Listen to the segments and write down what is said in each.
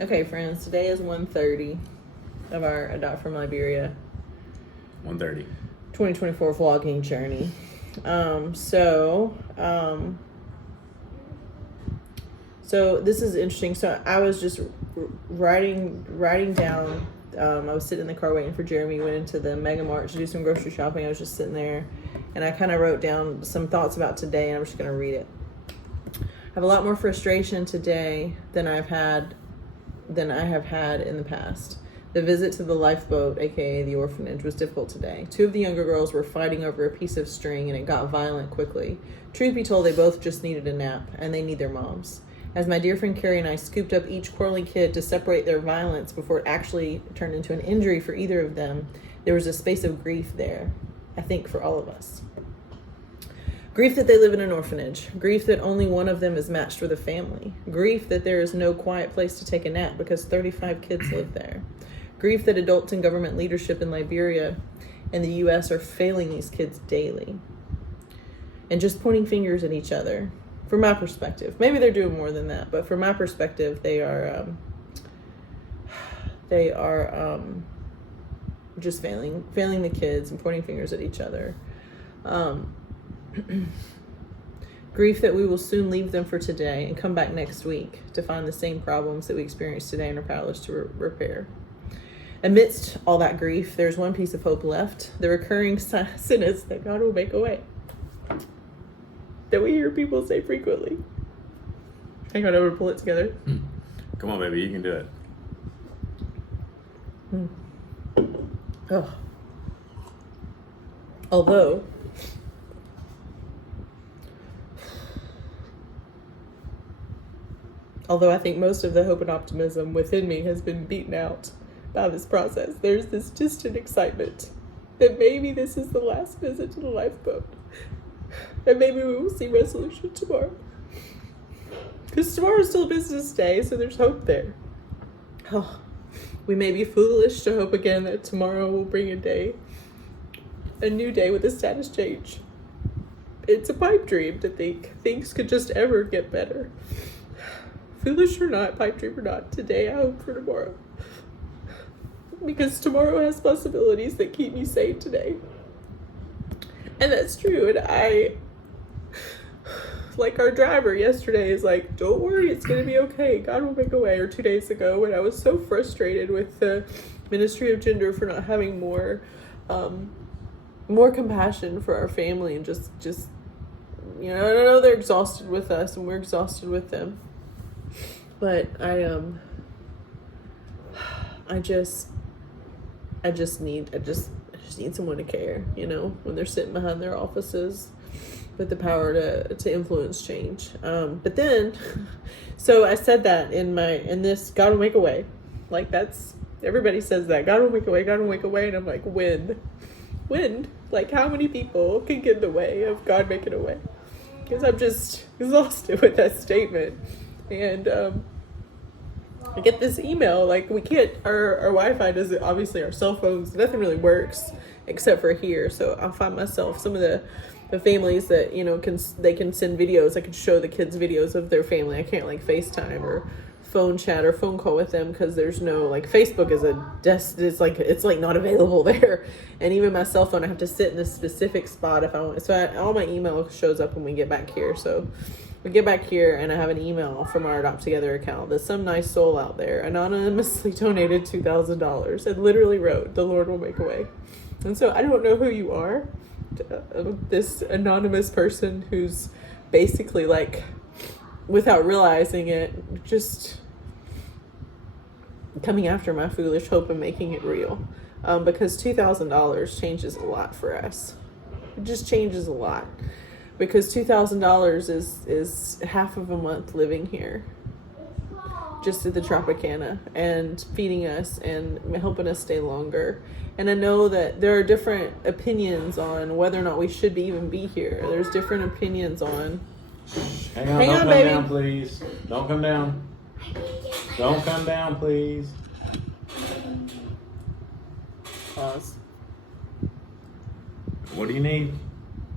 Okay, friends, today is 1:30 of our Adopt from Liberia 1:30. 2024 vlogging journey. So this is interesting. So I was just writing down. I was sitting in the car waiting for Jeremy. Went into the Mega Mart to do some grocery shopping. I was just sitting there, and I kind of wrote down some thoughts about today, and I'm just going to read it. I have a lot more frustration today than I have had in the past. The visit to the lifeboat, aka the orphanage, was difficult today. Two of the younger girls were fighting over a piece of string, and it got violent quickly. Truth be told, they both just needed a nap, and they need their moms. As my dear friend Carrie and I scooped up each quarreling kid to separate their violence before it actually turned into an injury for either of them, there was a space of grief there, I think, for all of us. Grief that they live in an orphanage. Grief that only one of them is matched with a family. Grief that there is no quiet place to take a nap because 35 kids live there. Grief that adults and government leadership in Liberia and the U.S. are failing these kids daily. And just pointing fingers at each other. From my perspective. Maybe they're doing more than that, but from my perspective, they are just failing the kids and pointing fingers at each other. Grief that we will soon leave them for today and come back next week to find the same problems that we experienced today and are powerless to repair. Amidst all that grief, there's one piece of hope left. The recurring sentence that God will make a way. That we hear people say frequently. Hang on, I'm gonna pull it together. Come on, baby, you can do it. Oh. Although I think most of the hope and optimism within me has been beaten out by this process, there's this distant excitement that maybe this is the last visit to the lifeboat. And maybe we will see resolution tomorrow. Because tomorrow is still a business day, so there's hope there. Oh, we may be foolish to hope again that tomorrow will bring a new day with a status change. It's a pipe dream to think things could just ever get better. Foolish or not, pipe dream or not, today I hope for tomorrow. Because tomorrow has possibilities that keep me sane today. And that's true, and like our driver yesterday is like, don't worry, it's going to be okay. God will make a way. Or 2 days ago when I was so frustrated with the Ministry of Gender for not having more compassion for our family and just I know they're exhausted with us and we're exhausted with them. But I just need someone to care, when they're sitting behind their offices with the power to influence change. But then, so I said that in this, God will make a way. Like everybody says that. God will make a way, God will make a way. And I'm like, when? Like how many people can get in the way of God making a way? Because I'm just exhausted with that statement. And I get this email, like we can't, our Wi-Fi doesn't, obviously our cell phones, nothing really works except for here. So I'll find myself, some of the families that, they can send videos. I can show the kids videos of their family. I can't like FaceTime or phone chat or phone call with them because there's no, like Facebook is it's like not available there. And even my cell phone, I have to sit in a specific spot if I want. So all my email shows up when we get back here. So we get back here and I have an email from our Adopt Together account that some nice soul out there anonymously donated $2,000 and literally wrote, the Lord will make a way. And so I don't know who you are, this anonymous person who's basically like, without realizing it, just coming after my foolish hope and making it real. Because $2,000 changes a lot for us. It just changes a lot. Because $2,000 is half of a month living here. Just at the Tropicana and feeding us and helping us stay longer. And I know that there are different opinions on whether or not we should even be here. There's different opinions on... Hang on, don't come baby. Down, please. Don't come down. Don't come down, please. Pause. What do you need?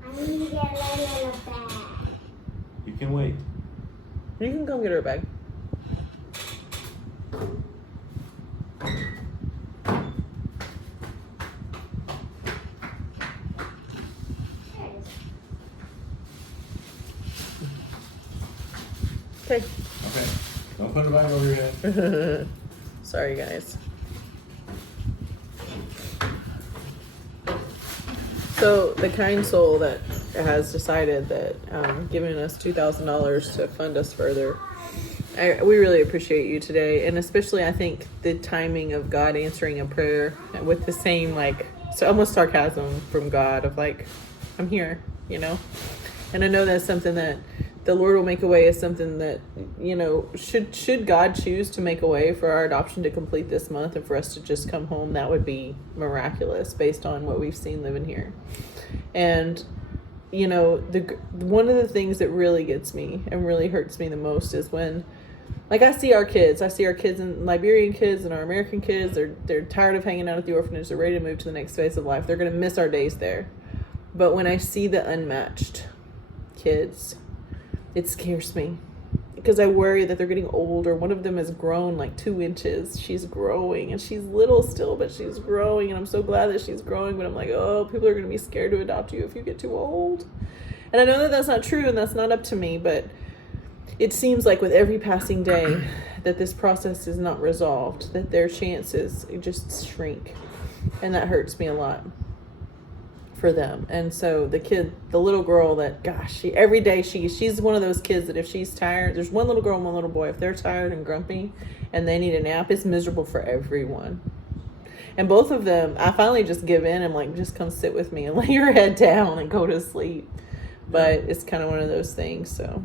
I need to get a bag. You can wait. You can come get her a bag. Okay. Okay. Don't put the bag over your head. Sorry, guys. So the kind soul that has decided that giving us $2,000 to fund us further, we really appreciate you today. And especially, I think the timing of God answering a prayer with the same, like, so almost sarcasm from God of like, I'm here, you know? And I know that's something that the Lord will make a way, is something that, you know, should God choose to make a way for our adoption to complete this month and for us to just come home, that would be miraculous based on what we've seen living here. And, you know, one of the things that really gets me and really hurts me the most is when, like, I see our kids and Liberian kids and our American kids, they're tired of hanging out at the orphanage. They're ready to move to the next phase of life. They're going to miss our days there. But when I see the unmatched kids, it scares me because I worry that they're getting older. One of them has grown like 2 inches. She's growing, and she's little still, but she's growing. And I'm so glad that she's growing. But I'm like, oh, people are going to be scared to adopt you if you get too old. And I know that that's not true, and that's not up to me. But it seems like with every passing day that this process is not resolved, that their chances just shrink. And that hurts me a lot for them. And so the little girl that, gosh, every day she's one of those kids that if she's tired, there's one little girl and one little boy, if they're tired and grumpy and they need a nap, it's miserable for everyone. And both of them, I finally just give in and like, just come sit with me and lay your head down and go to sleep. But it's kind of one of those things. So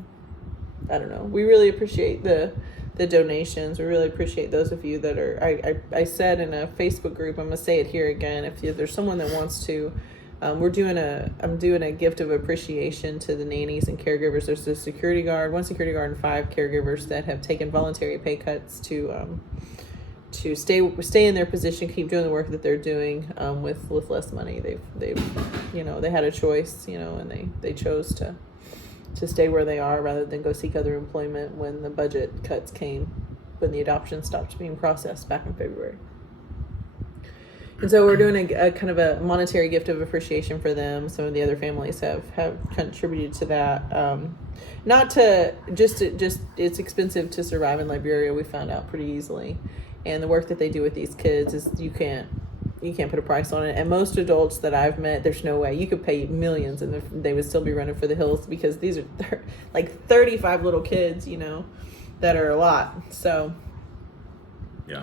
I don't know. We really appreciate the donations. We really appreciate those of you that are, I said in a Facebook group, I'm going to say it here again. If there's someone that wants to, I'm doing a gift of appreciation to the nannies and caregivers. There's one security guard and 5 caregivers that have taken voluntary pay cuts to stay in their position, keep doing the work that they're doing with less money. They've you know, they had a choice, you know, and they chose to stay where they are rather than go seek other employment when the budget cuts came, when the adoption stopped being processed back in February. And so we're doing a kind of a monetary gift of appreciation for them. Some of the other families have contributed to that. Not to just it's expensive to survive in Liberia. We found out pretty easily, and the work that they do with these kids is you can't put a price on it. And most adults that I've met, there's no way you could pay millions and they would still be running for the hills, because these are like 35 little kids, you know, that are a lot. So yeah.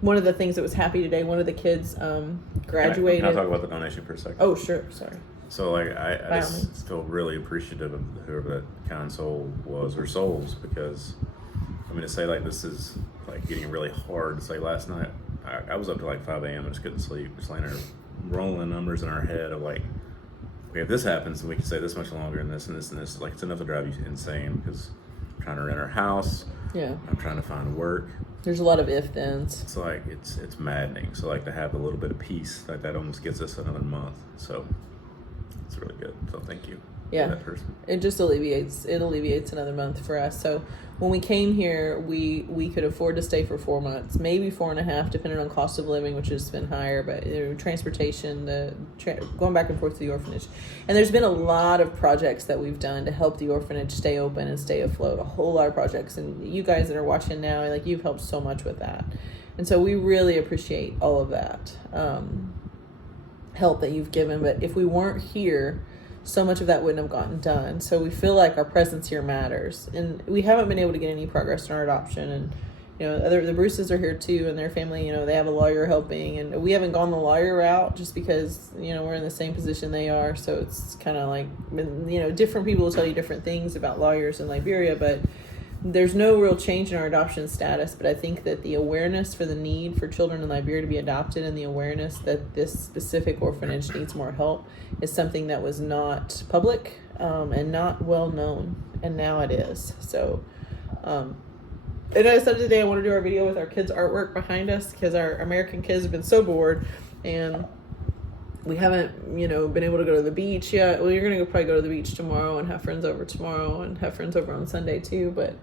One of the things that was happy today, one of the kids graduated. Can I talk about the donation for a second? Oh, sure. Sorry. So, like, I just feel really appreciative of whoever that kind soul was, or souls, because, I mean, to say, like, this is, like, getting really hard. It's like last night, I was up to, like, 5 a.m. and just couldn't sleep. Just laying there rolling numbers in our head of, like, okay, if this happens, then we can stay this much longer, and this and this and this. Like, it's enough to drive you insane, because I'm trying to rent our house. Yeah. I'm trying to find work. There's a lot of if-thens. It's like, it's maddening. So, like, to have a little bit of peace, like, that almost gets us another month. So, it's really good. So, thank you. Yeah. For that person. It just alleviates another month for us. So, when we came here, we could afford to stay for 4 months, maybe 4.5, depending on cost of living, which has been higher, but you know, transportation, going back and forth to the orphanage. And there's been a lot of projects that we've done to help the orphanage stay open and stay afloat, a whole lot of projects. And you guys that are watching now, like, you've helped so much with that. And so we really appreciate all of that help that you've given. But if we weren't here, so much of that wouldn't have gotten done. So we feel like our presence here matters, and we haven't been able to get any progress in our adoption. And you know, the Bruces are here too, and their family, you know, they have a lawyer helping, and we haven't gone the lawyer route just because, you know, we're in the same position they are. So it's kind of like, you know, different people will tell you different things about lawyers in Liberia, but there's no real change in our adoption status. But I think that the awareness for the need for children in Liberia to be adopted, and the awareness that this specific orphanage needs more help, is something that was not public and not well known, and now it is. So and I said today I want to do our video with our kids' artwork behind us, because our American kids have been so bored, and we haven't, you know, been able to go to the beach yet. Well, you're going to probably go to the beach tomorrow and have friends over tomorrow and have friends over on Sunday too. But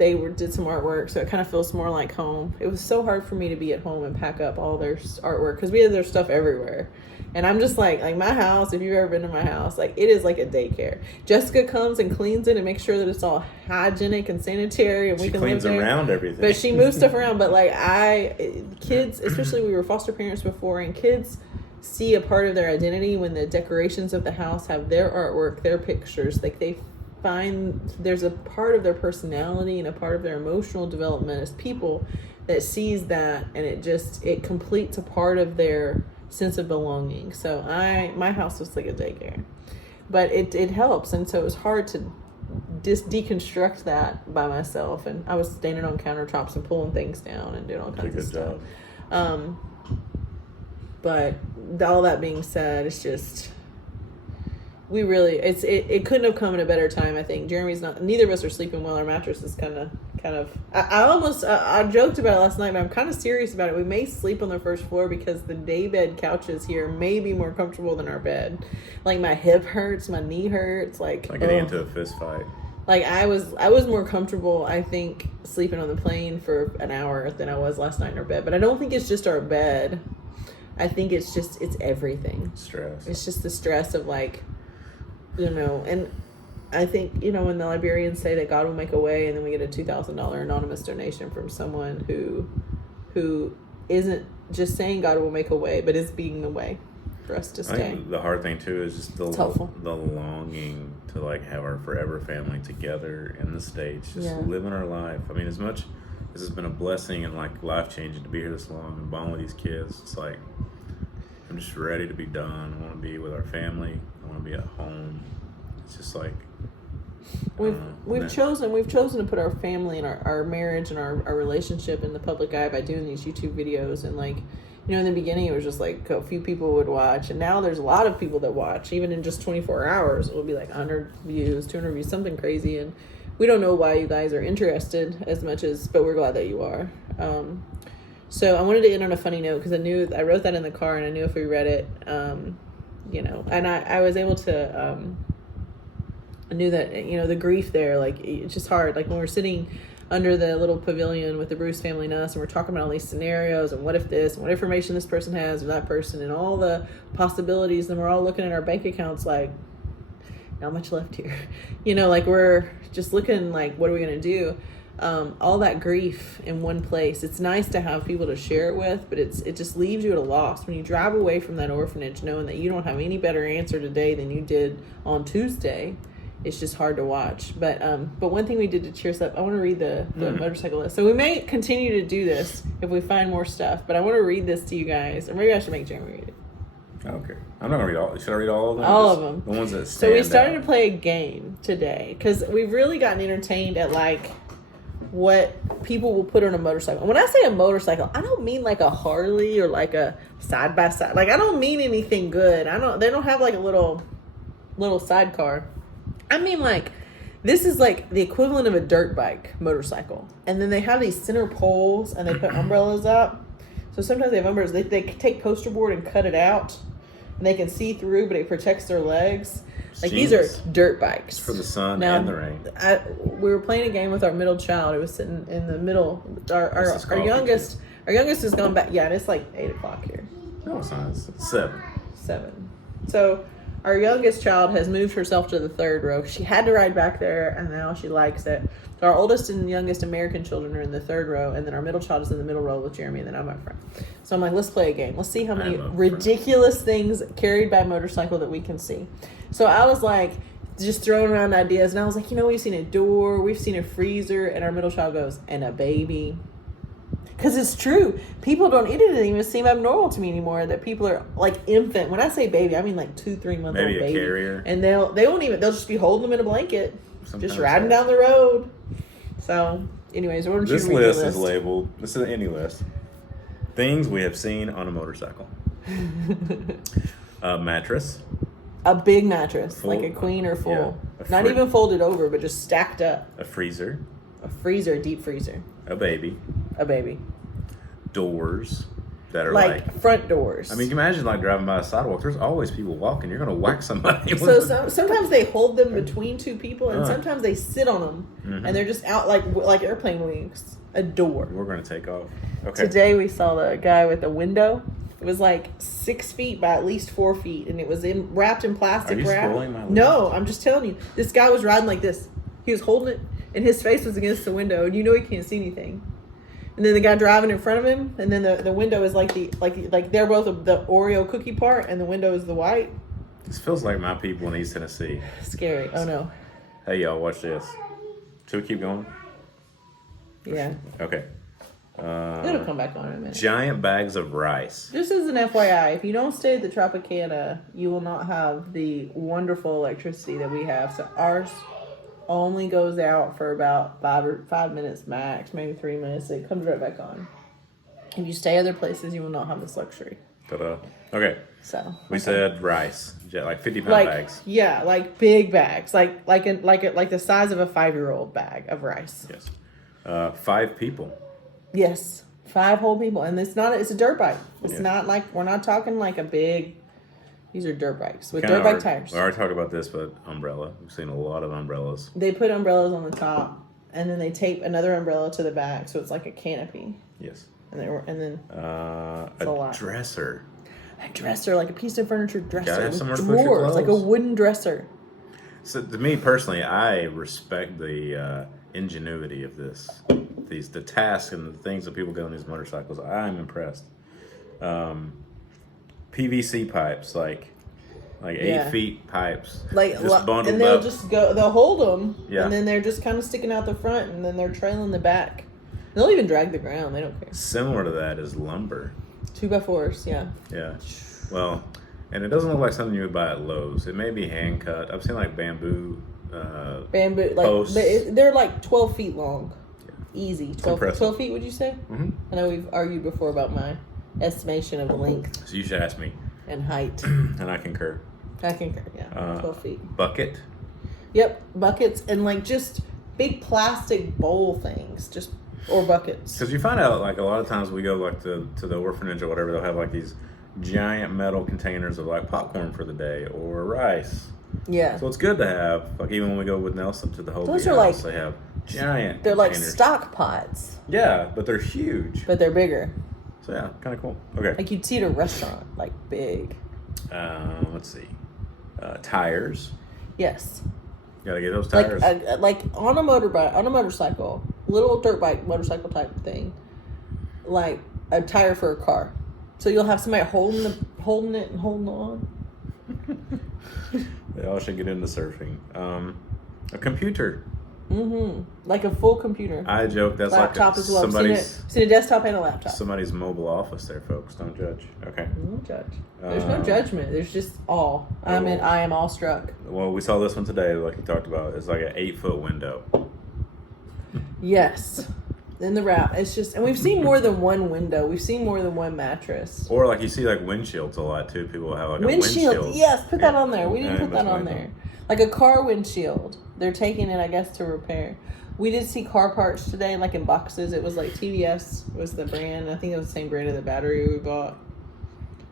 did some artwork, so it kind of feels more like home. It was so hard for me to be at home and pack up all their artwork because we had their stuff everywhere. And I'm just like my house, if you've ever been to my house, like it is like a daycare. Jessica comes and cleans it and makes sure that it's all hygienic and sanitary and we can live there. She cleans around everything. But she moves stuff around. But like kids, especially we were foster parents before, and kids see a part of their identity when the decorations of the house have their artwork, their pictures. Like they find there's a part of their personality and a part of their emotional development as people that sees that, and it completes a part of their sense of belonging. So my house was like a daycare, but it helps. And so it was hard to deconstruct that by myself, and I was standing on countertops and pulling things down and doing all kinds of stuff. But all that being said, it's just it couldn't have come at a better time. I think neither of us are sleeping well. Our mattress is kind of I joked about it last night, but I'm kind of serious about it. We may sleep on the first floor because the daybed couches here may be more comfortable than our bed. Like my hip hurts, my knee hurts, like getting into a fist fight. Like I was more comfortable, I think, sleeping on the plane for an hour than I was last night in our bed. But I don't think it's just our bed. I think it's everything. Stress. It's just the stress of like, and I think, when the Liberians say that God will make a way, and then we get a $2,000 anonymous donation from someone who isn't just saying God will make a way, but is being the way for us to stay. I think the hard thing too is just the longing to like have our forever family together in the States, just living our life. I mean, as much as it's been a blessing and like life changing to be here this long and bond with these kids, it's like I'm just ready to be done. I want to be with our family. I want to be at home. It's just like we've chosen to put our family and our marriage and our relationship in the public eye by doing these YouTube videos. And like, in the beginning it was just like a few people would watch, and now there's a lot of people that watch. Even in just 24 hours it will be like 100 views, 200 views, something crazy. And we don't know why you guys are interested as much but we're glad that you are. So I wanted to end on a funny note because I wrote that in the car, and I knew if we read it, and I was able to, I knew that, the grief there, like, it's just hard. Like when we're sitting under the little pavilion with the Bruce family and us, and we're talking about all these scenarios and what if this, and what information this person has or that person, and all the possibilities, and we're all looking at our bank accounts like, not much left here. Like we're just looking like, what are we going to do? All that grief in one place. It's nice to have people to share it with, but it just leaves you at a loss when you drive away from that orphanage knowing that you don't have any better answer today than you did on Tuesday. It's just hard to watch. But one thing we did to cheer us up, I want to read the motorcycle list. So we may continue to do this if we find more stuff, but I want to read this to you guys, or maybe I should make Jeremy read it. Okay. I'm not going to read all. Should I read all of them? All of them. The ones that stand So we started out. to play a game today because we've really gotten entertained at like what people will put on a motorcycle. When I say a motorcycle, I don't mean like a Harley or like a side by side. Like I don't mean anything good. They don't have like a little sidecar. I mean like this is like the equivalent of a dirt bike motorcycle. And then they have these center poles and they put umbrellas up. So sometimes they have umbrellas. They take poster board and cut it out, and they can see through, but it protects their legs. Like these are dirt bikes. It's for the sun and the rain. We were playing a game with our middle child. It was sitting in the middle. Our youngest has gone back. Yeah, and it's like 8:00 here. No, it's not. It's 7. 7. So our youngest child has moved herself to the third row. She had to ride back there, and now she likes it. Our oldest and youngest American children are in the third row, and then our middle child is in the middle row with Jeremy, and then I'm up front. So I'm like, let's play a game. Let's see how many ridiculous things carried by a motorcycle that we can see. So I was like, just throwing around ideas, and I was like, we've seen a door, we've seen a freezer, and our middle child goes, and a baby. Because it's true. It doesn't even seem abnormal to me anymore that people are like infant. When I say baby, I mean like 2-3 month old baby. Maybe a carrier. And they'll just be holding them in a blanket, just riding down the road. So, anyways, why don't you read the list? This list is labeled, this is any list. Things we have seen on a motorcycle. A mattress. A big mattress, like a queen or full. Yeah. Not even folded over, but just stacked up. A freezer. A freezer, a deep freezer. A baby. A baby. Doors. that are like front doors. I mean, imagine like driving by a sidewalk. There's always people walking. You're gonna whack somebody. So sometimes they hold them between two people, and sometimes they sit on them, and they're just out like airplane wings. A door. We're gonna take off. Okay. Today we saw the guy with a window. It was like 6 feet by at least 4 feet, and it was wrapped in plastic Are you wrap. spoiling my No, I'm just telling you. This guy was riding like this. He was holding it, and his face was against the window, and you know he can't see anything. And then the guy driving in front of him, and then the window is like they're both the Oreo cookie part, and the window is the white. This feels like my people in East Tennessee. Scary. Oh no. Hey y'all, watch this. Should we keep going? Yeah. Okay. It'll come back on in a minute. Giant bags of rice. Just as an FYI, if you don't stay at the Tropicana, you will not have the wonderful electricity that we have. So ours only goes out for about 5 minutes max, maybe 3 minutes. It comes right back on. If you stay other places, you will not have this luxury. Ta-da. Okay. So we said rice, like 50-pound like bags. Yeah, like big bags, like the size of a 5-year-old bag of rice. Yes. 5 people. Yes, 5 whole people, and it's a dirt bike. It's Yeah. not like we're not talking like a big. These are dirt bikes with Kinda dirt bike already- tires. We already talked about this, but umbrella. We've seen a lot of umbrellas. They put umbrellas on the top, and then they tape another umbrella to the back, so it's like a canopy. Yes. And then A lot. dresser. a dresser, like a piece of furniture dresser Gotta have with somewhere to put your drawers, like a clothes. wooden dresser. So to me personally, I respect the ingenuity of the tasks and the things that people get on these motorcycles. I'm impressed. PVC pipes, like 8 feet pipes, just bundled and they'll up. they'll hold them, Yeah. and then they're just kind of sticking out the front, and then they're trailing the back. They'll even drag the ground. They don't care. Similar to that is lumber. 2x4s, yeah. Yeah. Well, and it doesn't look like something you would buy at Lowe's. It may be hand cut. I've seen like bamboo. Bamboo, like posts. they're like 12 feet long. Easy. 12 feet, would you say? Mm-hmm. I know we've argued before about my estimation of length So you should ask me, and height. and I concur. I concur, yeah. 12 feet. Bucket. Yep, buckets and like just big plastic bowl things, or buckets. Because you find out like a lot of times we go like to the orphanage or whatever, they'll have like these giant metal containers of like popcorn for the day or rice. Yeah. So it's good to have, like even when we go with Nelson to the whole Those house, are like- they have giant They're like containers. stock pots, Yeah, but they're huge. but they're bigger. So yeah, kind of cool. Okay. Like you'd see at a restaurant, like big. Let's see. Tires. Yes. Gotta get those Like tires. like on a motorcycle, little dirt bike motorcycle type thing, like a tire for a car. So you'll have somebody holding it and holding on. They all should get into surfing. A computer. Mm-hmm. Like a full computer. I joke that's Laptop like as well. somebody's Seen a desktop and a laptop. somebody's mobile office there, folks. Don't judge. Okay. Don't judge. There's no judgment. There's just awe. I am awestruck. Well, we saw this one today, like you talked about. It's like an 8-foot window. Yes. In the wrap. It's just, and we've seen more than one window. We've seen more than one mattress. Or like you see like windshields a lot too. People have like Windshield. a windshield. Yes, put that Yeah. on there. We didn't Yeah, put that on that's there. Like a car windshield. They're taking it, I guess, to repair. We did see car parts today, like in boxes. It was like TVS was the brand. I think it was the same brand of the battery we bought.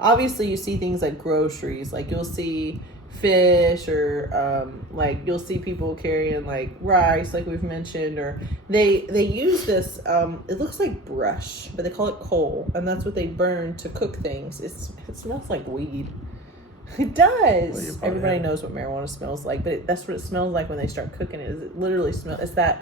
Obviously, you see things like groceries. Like you'll see fish, or like you'll see people carrying like rice, like we've mentioned, or they use this. It looks like brush, but they call it coal, and that's what they burn to cook things. It smells like weed. It does. Well, you probably Everybody have. knows what marijuana smells like, but that's what it smells like when they start cooking it. It literally smells. It's that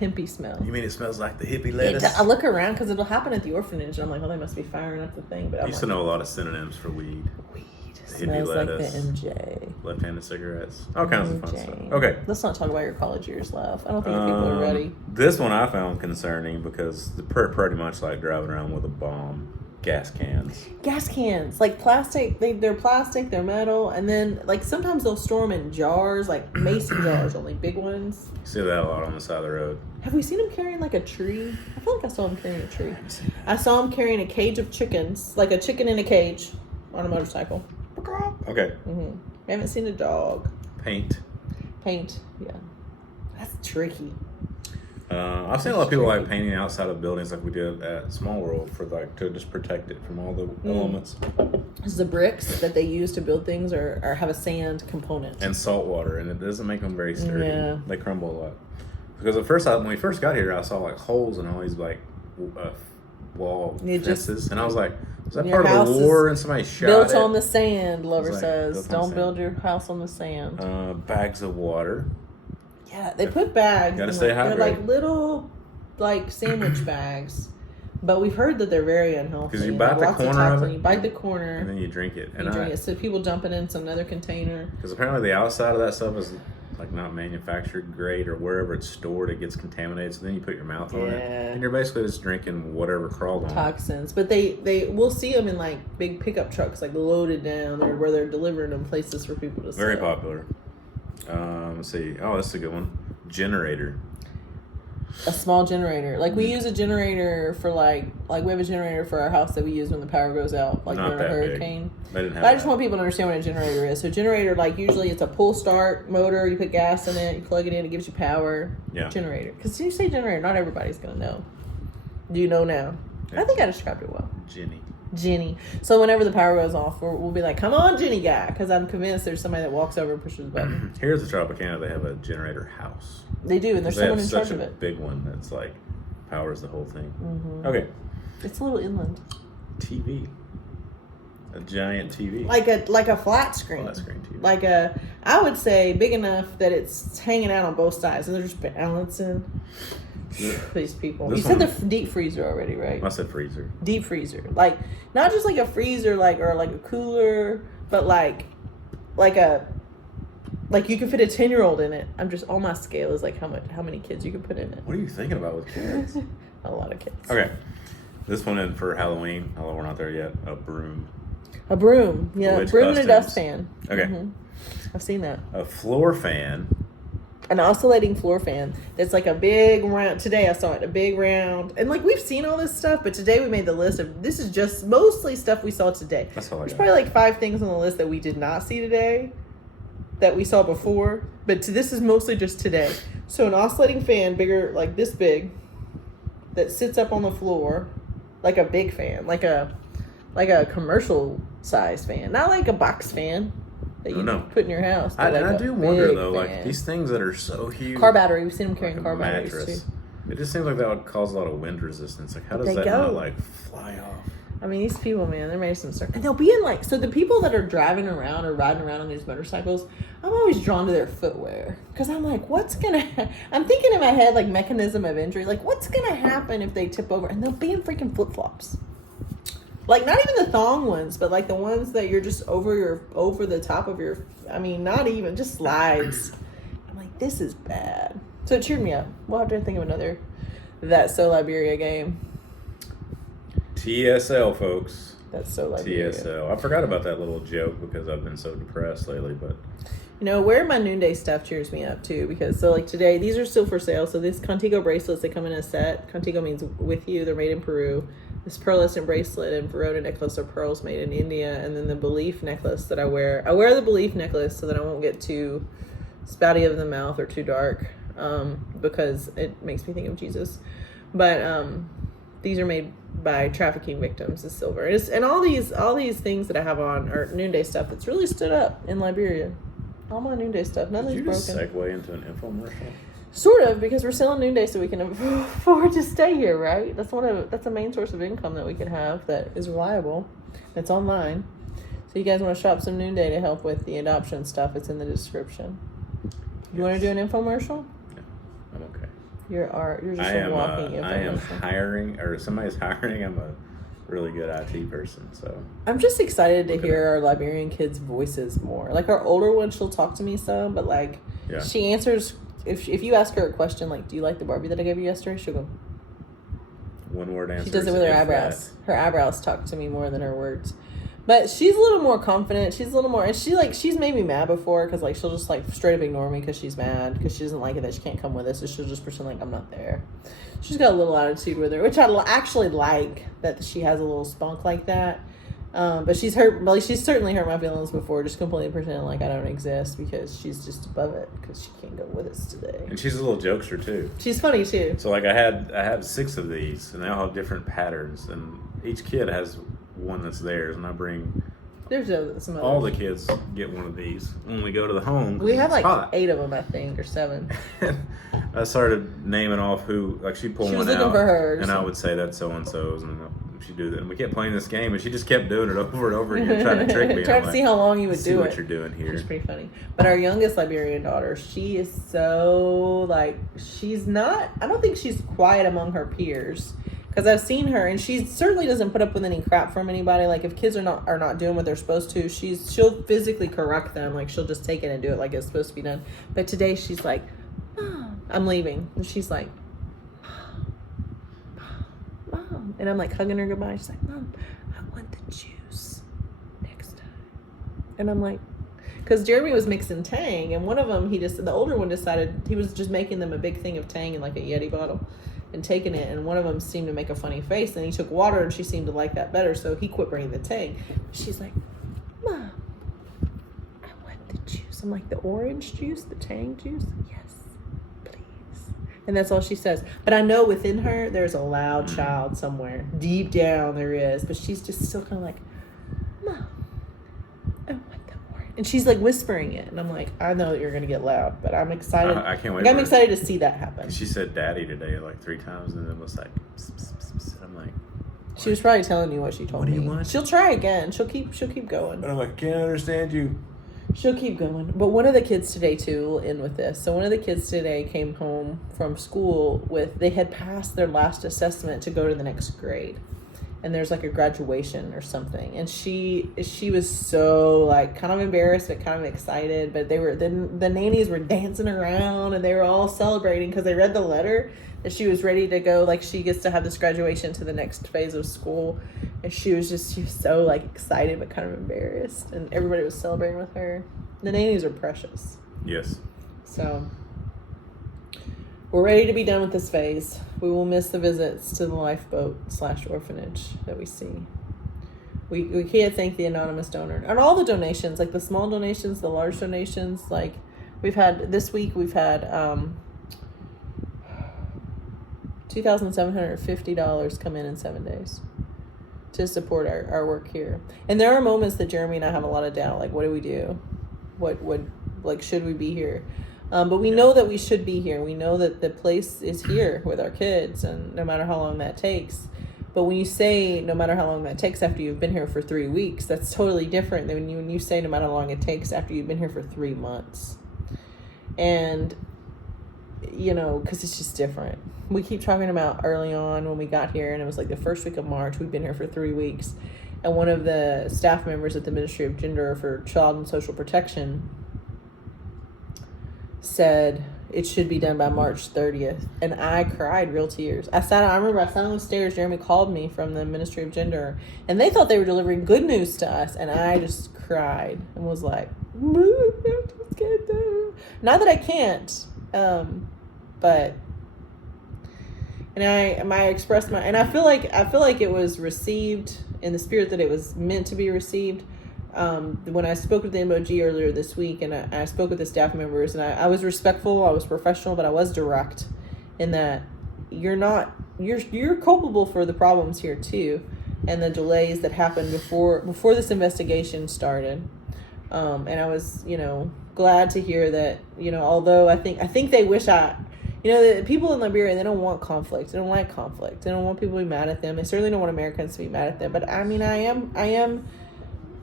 hempy smell. You mean it smells like the hippie It lettuce? does. I look around because it'll happen at the orphanage, and I'm like, oh, they must be firing up the thing. But I I'm used like, to know a lot of synonyms for weed. weed hippie smells like the lettuce. MJ. Left-handed cigarettes. All kinds of fun MJ. stuff. Okay. Let's not talk about your college years, love. I don't think people are ready. This one I found concerning because the pretty much like driving around with a bomb. Gas cans. Gas cans, like plastic. They're plastic. They're metal, and then like sometimes they'll store them in jars, like mason jars, only big ones. You see that a lot on the side of the road. Have we seen him carrying like a tree? I feel like I saw him carrying a tree. I saw him carrying a cage of chickens, like a chicken in a cage, on a motorcycle. Okay. We haven't seen a dog. Paint. Paint, yeah. That's tricky. I've seen a lot of people like painting outside of buildings like we did at Small World for like to just protect it from all the elements. The bricks that they use to build things are have a sand component. And salt water, and it doesn't make them very sturdy. Yeah. They crumble a lot. Because at first, when we first got here, I saw like holes in all these like wall fences, and I was like, "Is that part of the war?" And somebody shot built it. on the sand. Lover Like, says, "Don't build your house on the sand." Bags of water. Yeah, they put bags. Gotta stay hydrated. They're like little, like sandwich bags, but we've heard that they're very unhealthy. Because you bite the corner of it, you bite the corner, and then you drink it. And drink it. So people dumping in some other container. Because apparently the outside of that stuff is like not manufactured great, or wherever it's stored, it gets contaminated. So then you put your mouth on it, and you're basically just drinking whatever crawled on toxins. But we'll see them in like big pickup trucks, like loaded down, or where they're delivering them places for people to. Very sell. popular. Let's see. Oh, that's a good one. Generator. A small generator. Like we use a generator for like we have a generator for our house that we use when the power goes out, like Not during a that hurricane. Big. They didn't have But I just want people to understand what a generator is. So generator, like usually it's a pull start motor. You put gas in it, you plug it in, it gives you power. Yeah. Generator. Because you say generator, not everybody's gonna know. Do you know now? Yeah. I think I described it well. Jenny. So whenever the power goes off, we'll be like, "Come on, Jenny guy," because I'm convinced there's somebody that walks over and pushes the button. Here's the Tropicana. They have a generator house. They do, and there's someone in charge of it. Big one that's like powers the whole thing. Mm-hmm. Okay. It's a little inland. TV. A giant TV. Like a flat screen. Flat screen TV. Like I would say big enough that it's hanging out on both sides and they're just balancing. These people. You said the deep freezer already, right? I said freezer. Deep freezer. Like not just like a freezer or like a cooler, but like you can fit a 10-year-old in it. I'm just on my scale is like how many kids you can put in it. What are you thinking about with kids? A lot of kids. Okay. This one in for Halloween, although we're not there yet. A broom. A broom. Yeah, Witch broom and a costumes. dustpan. Okay. Mm-hmm. I've seen that. A floor fan. An oscillating floor fan that's like a big round. Today I saw it, a big round. And like we've seen all this stuff, but today we made the list of this is just mostly stuff we saw today. That's all I There's got. probably like 5 things on the list that we did not see today that we saw before, but this is mostly just today. So an oscillating fan, bigger, like this big, that sits up on the floor, like a big fan, like a commercial size fan, not like a box fan that you put in your house. I do wonder though, like these things that are so huge. Car battery, we've seen them carrying like car mattress. batteries too. It just seems like that would cause a lot of wind resistance. Like, how does that not like fly off? I mean, these people, man, they're making some circles. And they'll be in like, so the people that are driving around or riding around on these motorcycles, I'm always drawn to their footwear. Because I'm like, I'm thinking in my head, like, mechanism of injury. Like, what's going to happen if they tip over? And they'll be in freaking flip-flops. Like, not even the thong ones, but like the ones that you're just over the top of your, I mean, not even, just slides. I'm like, this is bad. So it cheered me up. We'll have to think of another That's So Liberia game. TSL, folks. That's so Liberia. TSL. I forgot about that little joke because I've been so depressed lately, but you know, wearing my noonday stuff cheers me up too, because so like today, these are still for sale. So these Contigo bracelets, they come in a set. Contigo means with you. They're made in Peru. This pearlescent bracelet and Verona necklace are pearls made in India. And then the belief necklace that I wear the belief necklace so that I won't get too spouty of the mouth or too dark, because it makes me think of Jesus. But these are made by trafficking victims. Is silver. And all these things that I have on are noonday stuff that's really stood up in Liberia. All my noonday stuff. Nothing's broken. Did you just segue into an infomercial? Sort of, because we're selling noonday so we can afford to stay here, right? That's a main source of income that we can have that is reliable. It's online. So you guys want to shop some noonday to help with the adoption stuff, it's in the description. You want to do an infomercial? No, I'm okay. You're just a walking infomercial. I am hiring, or somebody's hiring. I'm a really good IT person, so I'm just excited to hear our Liberian kids' voices more. Like our older one, she'll talk to me some, but like she answers. If you ask her a question like, "Do you like the Barbie that I gave you yesterday?" She'll go. One word answer. She does it with her eyebrows. Her eyebrows talk to me more than her words. But she's a little more confident. She's a little more, and she's made me mad before because like she'll just like straight up ignore me because she's mad because she doesn't like it that she can't come with us. So she'll just pretend like I'm not there. She's got a little attitude with her, which I actually like that she has a little spunk like that. But she's hurt. Like, she's certainly hurt my feelings before, just completely pretending like I don't exist because she's just above it because she can't go with us today. And she's a little jokester too. She's funny too. So like I have 6 of these, and they all have different patterns, and each kid has one that's theirs, and I bring. There's some others. All the kids get one of these when we go to the home. We have like hot. 8 of them, I think, or 7. I started naming off who, like she'd pull She was one looking out, for hers. and I would say that's so and so's, and she'd do that. And we kept playing this game, and she just kept doing it over and over again, trying to trick me. Trying to see how long you would see do what it. you're doing here. It's pretty funny. But our youngest Liberian daughter, she is so like she's not. I don't think she's quiet among her peers. Because I've seen her, and she certainly doesn't put up with any crap from anybody. Like, if kids are not doing what they're supposed to, she'll physically correct them. Like, she'll just take it and do it like it's supposed to be done. But today she's like, Mom, I'm leaving. And she's like, Mom. And I'm like hugging her goodbye. She's like, Mom, I want the juice next time. And I'm like, because Jeremy was mixing Tang, and one of them, the older one decided, he was just making them a big thing of Tang in like a Yeti bottle. And taking it, and one of them seemed to make a funny face, and he took water, and she seemed to like that better, so he quit bringing the Tang. She's like, Mom, I want the juice. I'm like, the orange juice, the Tang juice? Yes, please. And that's all she says. But I know within her, there's a loud child somewhere. Deep down there is, but she's just still kind of like, Mom, I want the orange. And she's like whispering it, and I'm like, I know that you're going to get loud, but I'm excited. I can't wait. I'm excited to see that happen. She said "daddy" today like 3 times, and then was like, pss, pss, pss, pss. I'm like, she was probably telling you what she told me. What do you want? She'll try again. She'll keep going. and I'm like, can't understand you. She'll keep going. But one of the kids today too will end with this. So one of the kids today came home from school they had passed their last assessment to go to the next grade. And there's like a graduation or something, and she was so like kind of embarrassed but kind of excited. But the nannies were dancing around, and they were all celebrating because they read the letter that she was ready to go. Like, she gets to have this graduation to the next phase of school, and she was so like excited but kind of embarrassed, and everybody was celebrating with her. The nannies are precious. Yes. So we're ready to be done with this phase. We will miss the visits to the lifeboat / orphanage that we see. We can't thank the anonymous donor. And all the donations, like the small donations, the large donations, like this week we've had $2,750 come in 7 days to support our work here. And there are moments that Jeremy and I have a lot of doubt, like, what do we do? Should we be here? But we know that we should be here. We know that the place is here with our kids, and no matter how long that takes. But when you say no matter how long that takes after you've been here for 3 weeks, that's totally different than when you say no matter how long it takes after you've been here for 3 months. And, because it's just different. We keep talking about early on when we got here, and it was like the first week of March. We've been here for 3 weeks. And one of the staff members at the Ministry of Gender for Child and Social Protection said it should be done by March 30th. And I cried real tears. I remember I sat on the stairs. Jeremy called me from the Ministry of Gender, and they thought they were delivering good news to us. And I just cried and was like, just get there. Not that I can't, but, and I expressed and I feel like it was received in the spirit that it was meant to be received. When I spoke with the MOG earlier this week, and I spoke with the staff members, and I was respectful, I was professional, but I was direct in that you're culpable for the problems here too, and the delays that happened before this investigation started. And I was, glad to hear that, although I think they wish the people in Liberia, they don't want conflict. They don't like conflict. They don't want people to be mad at them. They certainly don't want Americans to be mad at them. But I mean, I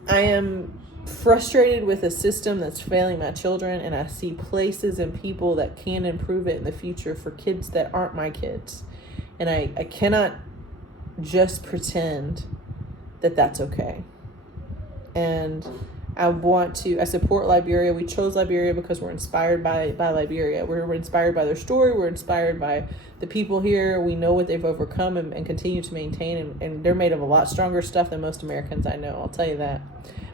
am frustrated with a system that's failing my children, and I see places and people that can improve it in the future for kids that aren't my kids. And I cannot just pretend that that's okay. And I support Liberia. We chose Liberia because we're inspired by Liberia. We're inspired by their story. We're inspired by the people here. We know what they've overcome and continue to maintain. And they're made of a lot stronger stuff than most Americans I know. I'll tell you that.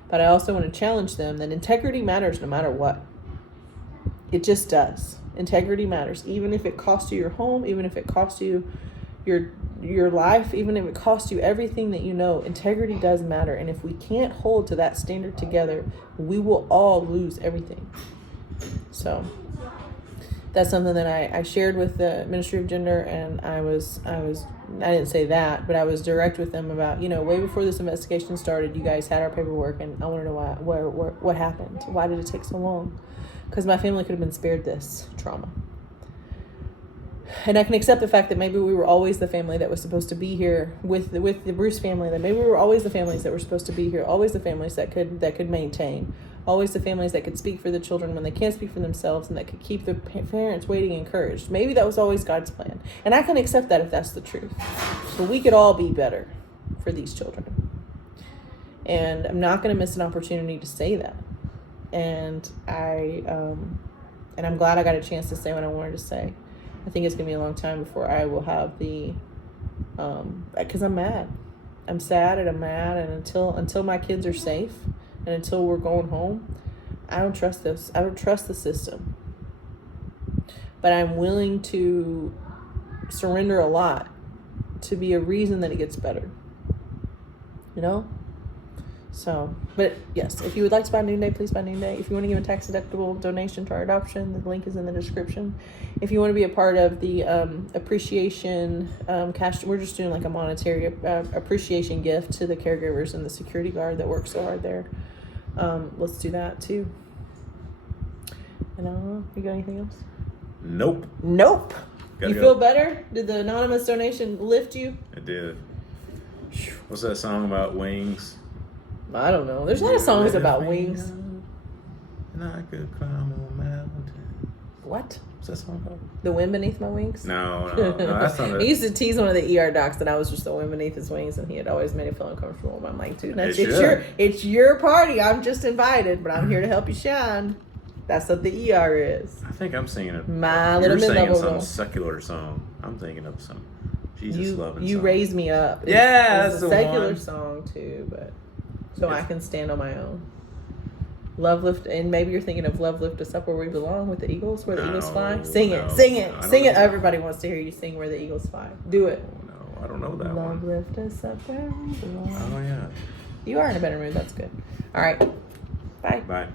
But I also want to challenge them that integrity matters no matter what. It just does. Integrity matters. Even if it costs you your home, even if it costs you your life, even if it costs you everything that you know, integrity does matter. And if we can't hold to that standard together, we will all lose everything. So that's something that I shared with the Ministry of Gender, and I didn't say that, but I was direct with them about, way before this investigation started, you guys had our paperwork, and I want to know what happened. Why did it take so long? Because my family could have been spared this trauma. And I can accept the fact that maybe we were always the family that was supposed to be here with the Bruce family, that maybe we were always the families that were supposed to be here, always the families that could maintain, always the families that could speak for the children when they can't speak for themselves, and that could keep the parents waiting encouraged. Maybe that was always God's plan. And I can accept that if that's the truth. But we could all be better for these children. And I'm not going to miss an opportunity to say that. And I'm glad I got a chance to say what I wanted to say. I think it's going to be a long time before I will have because I'm mad. I'm sad and I'm mad. And until my kids are safe and until we're going home, I don't trust this. I don't trust the system. But I'm willing to surrender a lot to be a reason that it gets better. So, but yes, if you would like to buy Noonday, please buy Noonday. If you want to give a tax-deductible donation to our adoption, the link is in the description. If you want to be a part of the appreciation cash, we're just doing like a monetary appreciation gift to the caregivers and the security guard that works so hard there. Let's do that too. And I don't know, you got anything else? Nope. You feel better? Did the anonymous donation lift you? It did. What's that song about wings? I don't know. There's a lot of songs about wings. And I could climb a mountain. What? What's that song called? The Wind Beneath My Wings? No, that's not it. He used to tease one of the ER docs that I was just the wind beneath his wings, and he had always made me feel uncomfortable. But I'm like, dude, it's your party. I'm just invited, but I'm here to help you shine. That's what the ER is. I think I'm singing it. My little You're singing mid-level some role. secular song. I'm thinking of some Jesus loving song. You Raise Me Up. Yeah, it's that's a the secular one. song too, but so I can stand on my own. Love Lift, and maybe you're thinking of Love Lift Us Up Where We Belong with the Eagles, Where the Eagles Fly. Sing it. Everybody wants to hear you sing Where the Eagles Fly. Do it. No, I don't know that Love one. Lift Us Up Where We Belong. Oh yeah. You are in a better mood. That's good. All right. Bye. Bye.